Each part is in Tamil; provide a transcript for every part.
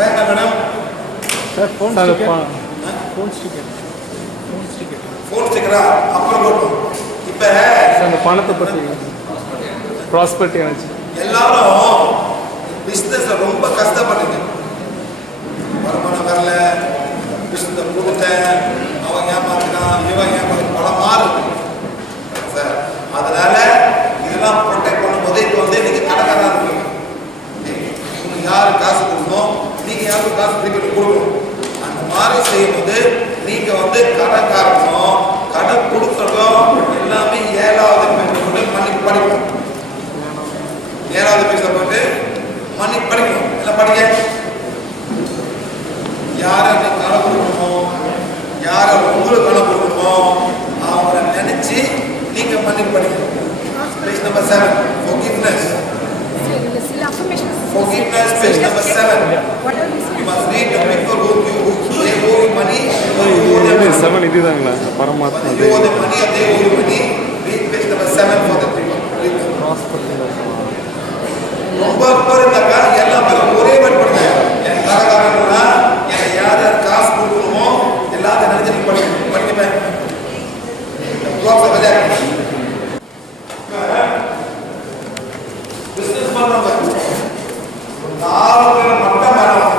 வேண்டாம் மேடம் சார் ஃபோன் ஸ்டிக்கரா அப்புறம் போட்டோம். இப்போ சார் அந்த பணத்தை பற்றி ப்ராஸ்பெரிட்டி ஆச்சு. எல்லாரும் பிஸ்னஸ்ல ரொம்ப கஷ்டப்பட்டுங்க. வருமானம் வரல, பிஸ்னஸ் கொடுத்தேன், அவன் ஏமாத்தினான், இவன் ஏமாத்தினான், பல மாறுது சார். அதனால இதெல்லாம் ப்ரொடெக்ட் பண்ணும்போது இப்போ வந்து நீங்க கடைக்காரா இருக்கீங்க. உங்களுக்கு யாரு காசு கொடுக்கணும், நீங்க யாருக்கு காசு திருப்பி கொடுக்கணும். அந்த மாதிரி செய்யும்போது நீங்க வந்து கடைக்காரனும் கடன் கொடுக்கறதும் எல்லாமே 7வது பேஜ்ல போட்டு மன்னிப்பு படிக்கணும். 7வது பேஜ்ல போட்டு மன்னிப்பு படிக்கணும். எல்லாம் படிக்க. யாரை கடன் கொடுக்கணும், யாரை உங்களுக்கு கடன் கொடுக்கணும், அவங்களை நினைச்சு நீங்க மன்னிப்பு படிக்கணும். Page number 7 forgiveness. Forgiveness, page number 7. You must read the people who they owe you money or you owe them money. 7 இதுதாங்களா பரமாத்மா. You owe them money or they owe you money. Read page number 7 for the people. ரொம்ப இருந்தாக்கா எல்லாம் ஒரே மாதிரி பண்ணுங்க. என் கடைக்காரங்களா எனக்கு யார் யார் காசு கொடுக்கணுமோ எல்லாத்தையும் நினைச்சு படிக்கப்பேன். பிசினஸ் பண்றவங்க 4 பேர் மட்டும் வரணும்.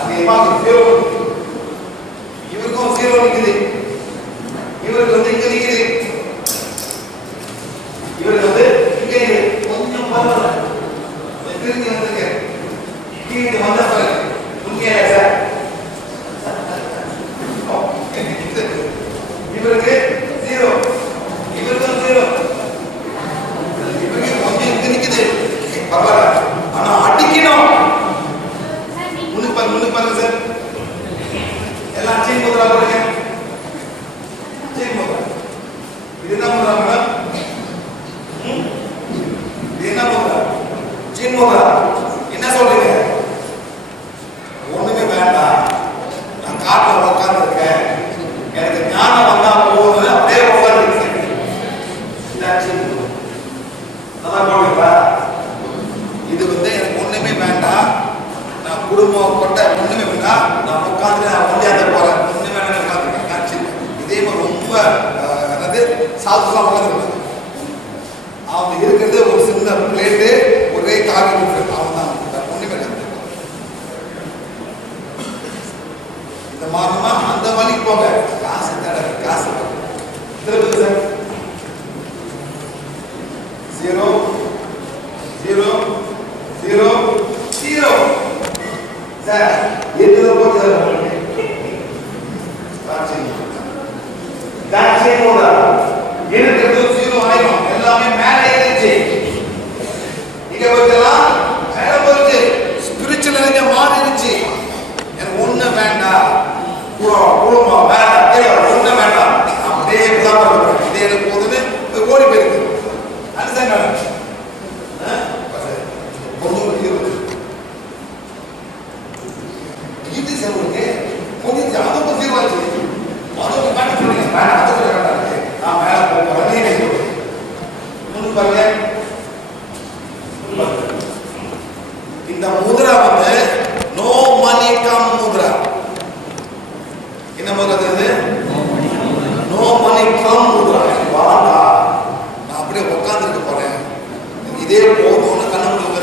அதிகமாக 0 இவருக்கும் 0 நிக்குது. இவருக்கு வந்து இங்க நிக்குது. இவருக்கு வந்து இங்க நிக்குது. கொஞ்சம் பரவாயில்ல. திரும்பி வந்துருங்க. கீழே வந்த பாருங்க. உண்மையா சார்? இவருக்கு 0. இவருக்கும் 0. இவருக்கு கொஞ்சம் இங்க நிக்குது. பரவாயில்ல. ஆனா அடிக்கணும். முன்னுக்கு பாருங்க சார். எல்லாம் சீன் முத்ரா போடுங்க. சீன் முத்ரா. இது என்ன முத்ரா மேடம்? இது என்ன முத்ரா? சீன் முத்ரா. என்ன சொல்றீங்க? ஒண்ணுமே வேண்டாம். நான் காட்டுல உட்கார்ந்து இருக்கேன். எனக்கு ஞானம் வந்தா போகுது. அப்படியே உட்கார்ந்து இருக்கேன். நல்லா போடுங்களா? இது வந்து எனக்கு ஒண்ணுமே வேண்டாம். நான் குடும்பம் கொண்ட ஒண்ணுமே வேண்டாம். நான் உட்கார்ந்து நான் ஒண்டியாத போறேன். ஒண்ணுமே வேண்டாம் உட்கார்ந்துருக்கேன். காட்சி இதே மாதிரி ரொம்ப அதாவது சாதுலாம் உட்காந்துருக்காங்க. அவங்க இருக்கிறது ஒரு சின்ன பிளேட்டு ஒரே காவி அவன் தான் ஒண்ணுமே இல்லை. இந்த மாதமா அந்த வழிக்கு போங்க. காசு தர காசு திருப்பதி சார் 0 0 0 0 சார் எதுல போகுது இருக்கிறது 0 ஆயிரும். எல்லாமே மேலே ஏறிச்சு. இங்க போயிடலாம். மேலே போயிடுச்சு. ஸ்பிரிச்சுவல் எனர்ஜி மாறிடுச்சு. எனக்கு ஒண்ணு வேண்டாம். குடும்பம் வேண்டாம். ஒண்ணு வேண்டாம். அப்படியே இதே எனக்கு போகுதுன்னு ஓடி போயிருக்கு. அதுதான் மேடம். இது செலவுக்கு கொஞ்சம் அதுவும் 0 ஆச்சு. அதுவும் காட்ட சொல்லுங்க. வேண்டாம் அது கூட வேண்டாம். நான் மேலே போகிறேன். முன்னு பாருங்க. இந்த முத்ரா வந்து நோ மணி கம் முத்ரா. என்ன முத்ரா இது? No money come Mudra. வாடா நான் அப்படியே உட்கார்ந்துருக்க போறேன். இதே போதும்னு கண்ண முடியும்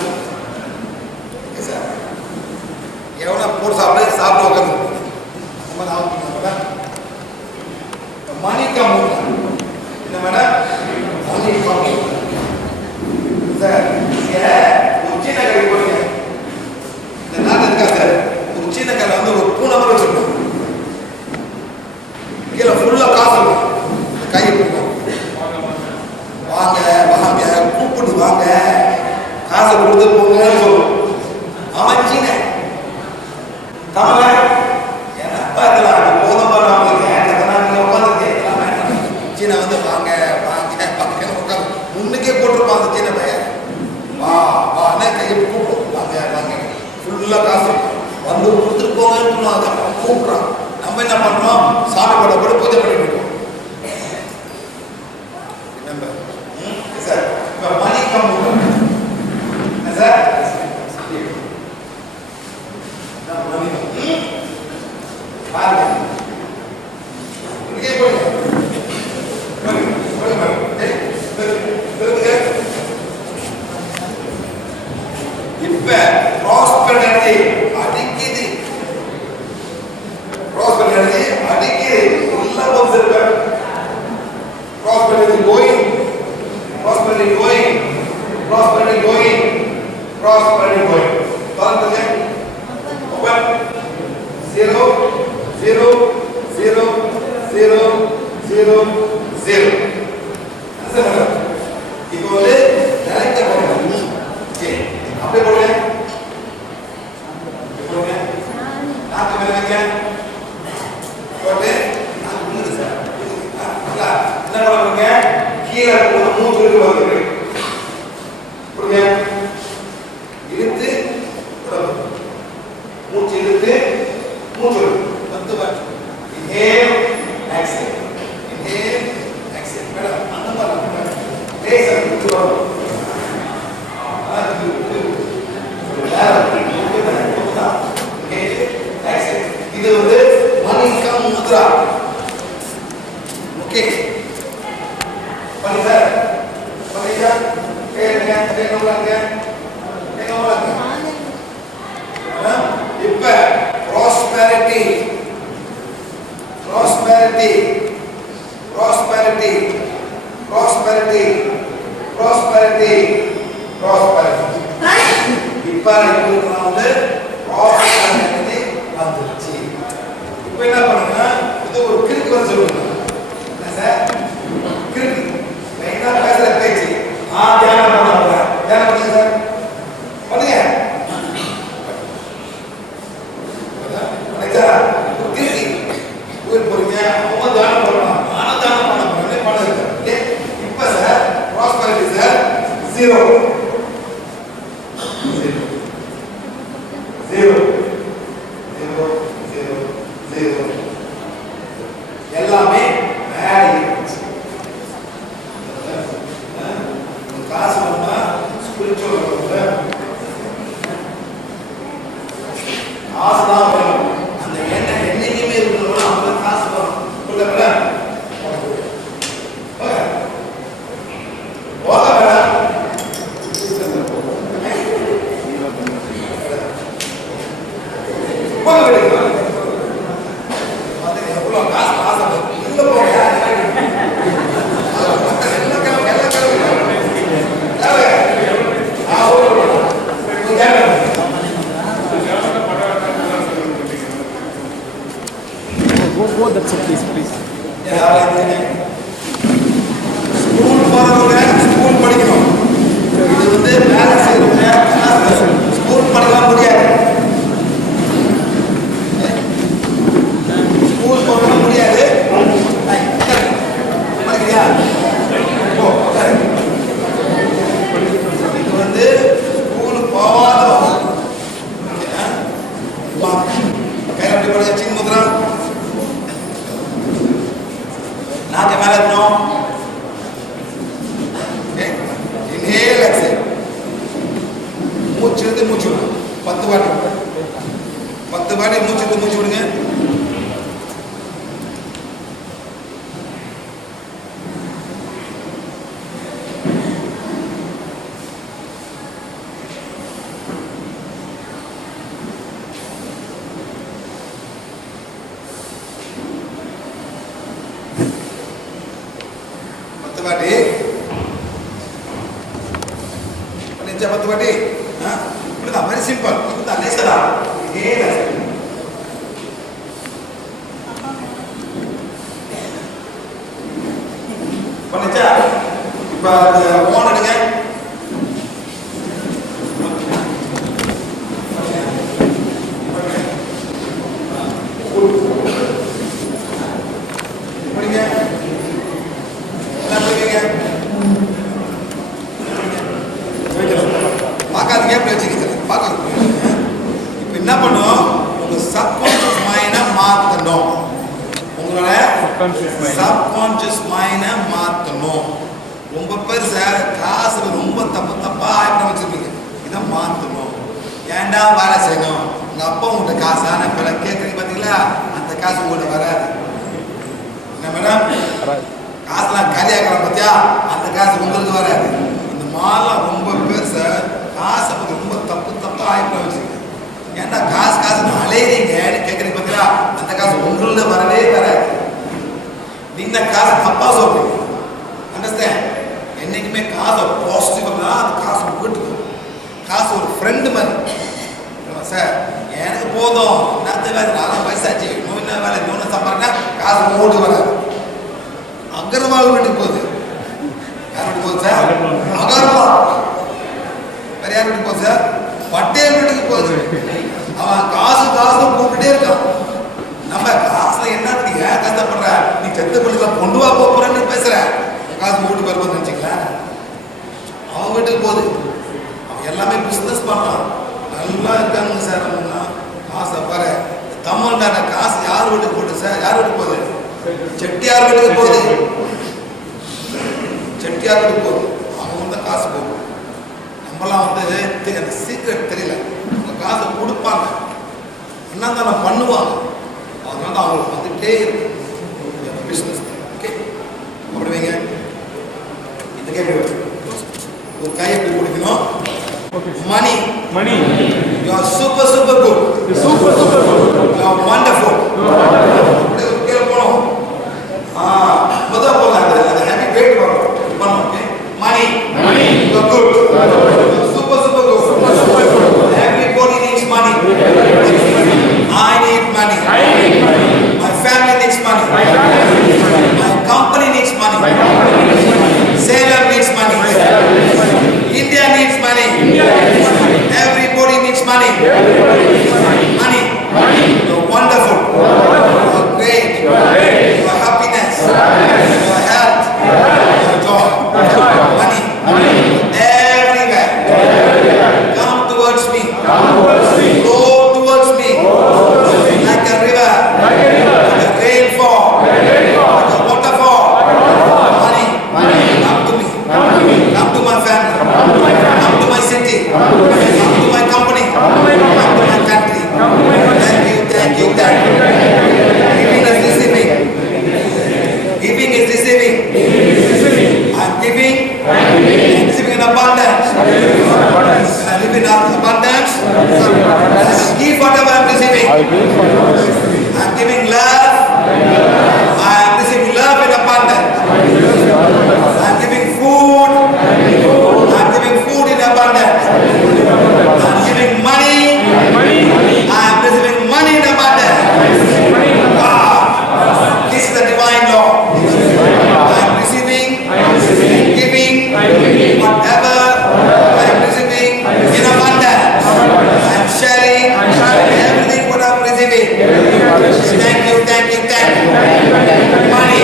சார். எவனா போட்டு சாப்பிட உட்காந்து மணி கம் முத்ரா. என்ன மேடம்? மணி கம் சார். உச்சி நகரை போறீங்க. இந்த நாடு இருக்கா சார்? உச்சி நகரில் வந்து ஒரு பூனை மாதிரி வச்சிருக்கோம். கீழே ஃபுல்லா காசு இருக்கும். கை இருக்கும். வாங்க வாங்க கூப்பிட்டு வாங்க காசை கொடுத்து போங்கன்னு சொல்லுவோம். அவன் சீன தமிழ என் அப்பா இதெல்லாம் அது போதும் நீங்க உட்காந்துருக்கேன். சீனை வந்து வாங்க வாங்க வாங்க உட்காந்து முன்னுக்கே போட்டிருப்பான் அந்த சீன பையன். வா வான்னு கையை கூப்பிடும். வாங்க வாங்க ஃபுல்லா காசு வந்து கொடுத்துட்டு போங்கன்னு சொல்லுவாங்க. கூப்பிட்றான். நம்ம என்ன பண்றோம்? சாமி பட கூட பூஜை பண்ணிட்டு இருக்கோம். சார் இப்போ மணி கம் என்ன சார்? பாருங்க இங்கே போய் இப்ப ப்ராஸ்பெரிட்டி அடிக்குது. ப்ராஸ்பெரிட்டி அடிக்குது. உள்ள வந்து prosperity going. Prosperity going, prosperity going, prosperity going. Open 0 0 0 0 0 0. இப்போ வந்து டைரக்டா போடுங்க. சரி அப்படியே போடுங்க. போடுங்க. நாக்கு மேல வைங்க. போட்டு நாக்கு முன்னுக்கு சார். என்ன பண்ணுங்க? கீழே ஒரு மூச்சு வருது. புரியுங்க? இழுத்து மூச்சு இழுத்து மூச்சு வந்து inhale exhale inhale exhale. Madam அந்த மாதிரி லேசா மூச்சு வரும். இது வந்து மணி கம் முத்ரா. ஓகே பண்ணி சார் பண்ணியா? கேளுங்க கேளுங்க கேளுங்க. இப்ப prosperity, prosperity, prosperity, prosperity, prosperity, prosperity. இப்போ இப்போ வந்து prosperity வந்துருச்சு. இப்போ என்ன பண்ணுங்க, இது ஒரு கிறுக்கு வந்து சொல்லுங்க. என்ன சார் கிறுக்கு என்ன பேசுற பேச்சு தியானம் பண்ணுங்க. தியானம் பண்ணுங்க சார், பண்ணுங்க. கிறுக்கு ஊர் போறீங்க, அவங்க தியானம் பண்ணலாம், நானும் தியானம் பண்ண போறேன் பண்ணுங்க. இப்போ சார் prosperity சார் 0 எல்லாமே காசு வந்தா ஸ்பிரிச்சுவல் காசு தான் வரும். அந்த எண்ணெய் என்னைக்குமே இருக்கணும், அவங்க காசு வரும். Go that's okay, please. School போறவங்க ஸ்கூல் படிக்கணும். இது வந்து வேலை செய்யறவங்க ஸ்கூல் படிக்கலாம் முடியாது. ஸ்கூல் போக முடியாது. படிக்கிறியா? இது வந்து ஸ்கூல் போவாதவங்க கையில் அப்படி படிச்ச சின்ன முதிரம் நாக்கு மேல இருக்கணும். இன்ஹேல் எக்ஸேல், மூச்சு எடுத்து மூச்சு விடுங்க. 10 வாட்டி மூச்சு எடுத்து மூச்சு விடுங்க. வாட்டி பண்ணிச்சா 10 வாட்டி. இப்படிதான் வெரி சிம்பிள். இப்படிதான் லேசரா இதே லேசர். பண்ணிச்சா இப்போ ஓன் எடுங்க. என்ன பண்ணும், உங்க சப்கான்ஷியஸ் மைண்டை மாற்றணும். உங்களோட சப்கான்ஷியஸ் மைண்டை மாற்றணும். ரொம்ப பேர் சார் காசுல ரொம்ப தப்பா ஆயிரம் வச்சிருப்பீங்க. இதை மாற்றணும். ஏன்டா வேலை செய்யணும்? உங்க அப்பா உங்கள்கிட்ட காசான பிற கேட்குறீங்க பார்த்தீங்களா, அந்த காசு உங்கள்கிட்ட வராது. என்ன மேடம், காசுலாம் கரியாக்கலாம் பார்த்தியா, அந்த காசு உங்களுக்கு வராது. இந்த மாதிரிலாம் ரொம்ப பேர் சார் காசை பற்றி ரொம்ப தப்பா ஆயிரம் வச்சுருக்கீங்க. ஏன்னா காசு அலையிறீங்க கேட்குறீங்க பார்த்தீங்களா, அந்த காசு உங்கள வரவே வராது. நீங்க காசு தப்பா சொல்றீங்க. அண்டர்ஸ்டாண்ட்? என்னைக்குமே காசை பாசிட்டிவா அந்த காசு வீட்டுக்கு காசு ஒரு ஃப்ரெண்டு மாதிரி. சார் எனக்கு போதும், என்னத்த வேலை, நானும் பைசாச்சு, இன்னும் வேலை, இன்னொன்று சம்பாதினா காசு ஓட்டு வராது. அகர்வால் வீட்டுக்கு போகுது. யார் வீட்டுக்கு போகுது சார்? அகர்வால். வேற யார் வீட்டுக்கு போகுது சார்? பட்டேல் வீட்டுக்கு போகுது. அவன் காசு கூப்பிட்டே இருக்கான். நம்ம காசுல என்ன கஷ்டப்படுற, நீ செத்த பிள்ளைகளை கொண்டு வா போறேன்னு பேசுற, காசு வீட்டுக்கு வரும்போது நினைச்சுக்கலாம். அவன் வீட்டுக்கு போகுது. அவன் எல்லாமே பிஸ்னஸ் பண்றான், நல்லா இருக்காங்க சார். அவங்க காசை பாரு. தமிழ்நாட்ட காசு யார் வீட்டுக்கு போகுது சார்? யார் வீட்டுக்கு போகுது? செட்டியார் வீட்டுக்கு போகுது. செட்டியார் வீட்டுக்கு போகுது. அவங்க தான் காசு போகுது. நம்மளாம் வந்து அந்த சீக்கிரம் தெரியல. அந்த காசை கொடுப்பாங்க, என்ன தானே பண்ணுவாங்க. அதனால தான் அவங்களுக்கு வந்துட்டே இருக்கு பிஸ்னஸ். ஓகே, அப்படி வைங்க. இந்த கேள்வி ஒரு கை எப்படி பிடிக்கணும்? Money. You are super good. Super good. You are wonderful. I'm giving love. I am receiving love in abundance. I'm giving food. I'm giving food in abundance. I'm giving money. I am receiving money in abundance. Wow. This is the divine law. I am receiving, giving, whatever I am receiving in abundance. I am sharing everything what I am receiving. Thank you, thank you, thank you. Money.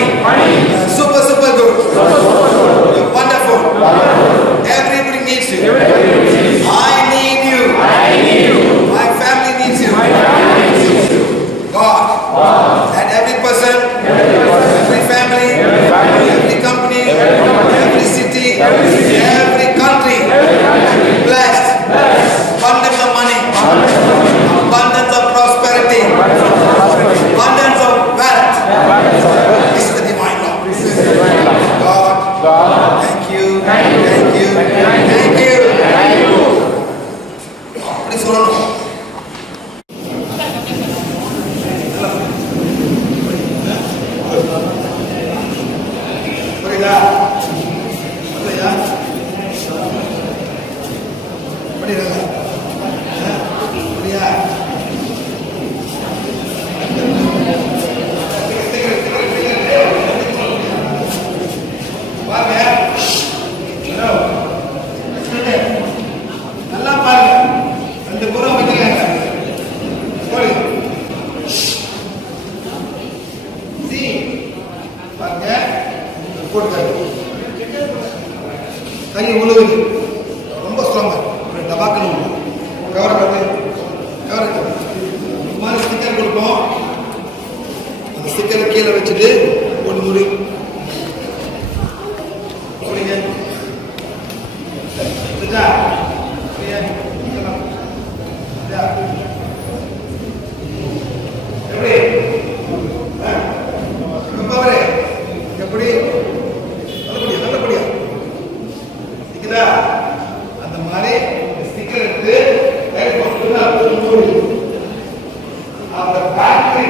Super, super good. You're wonderful. Everybody needs you. I need you. My family needs you. God. And every person, every family, every company, every city, every country, blessed. Abundance of money, abundance of prosperity, abundance of wealth. This is the divine law. God, thank you, thank you, thank you. அப்படி சொல்லணும். புரியுதா? புரியுதா? புரியுதா? புரியுதா? பாருங்க. ஹலோ. நல்லா பாருங்க. ரெண்டு புறம் வைக்கலாங்க. போடு. சி. பாருங்க. போட்டுக்காரு. கை உழுவுது. ரொம்ப ஸ்ட்ராங்கா. ஒரு டபாக்கணும். கவரை பார்த்து. கவரை. இந்த மாதிரி ஸ்டிக்கர் கொடுப்போம். அந்த ஸ்டிக்கரை கீழே வச்சுட்டு ஒரு முடி. புரியுங்க. புரியுதா? எப்படி? எப்படி? நல்லபடியா? இருக்குதா? அந்த மாதிரி ஸ்டிக்கர் எடுத்து அந்த பேட்டரி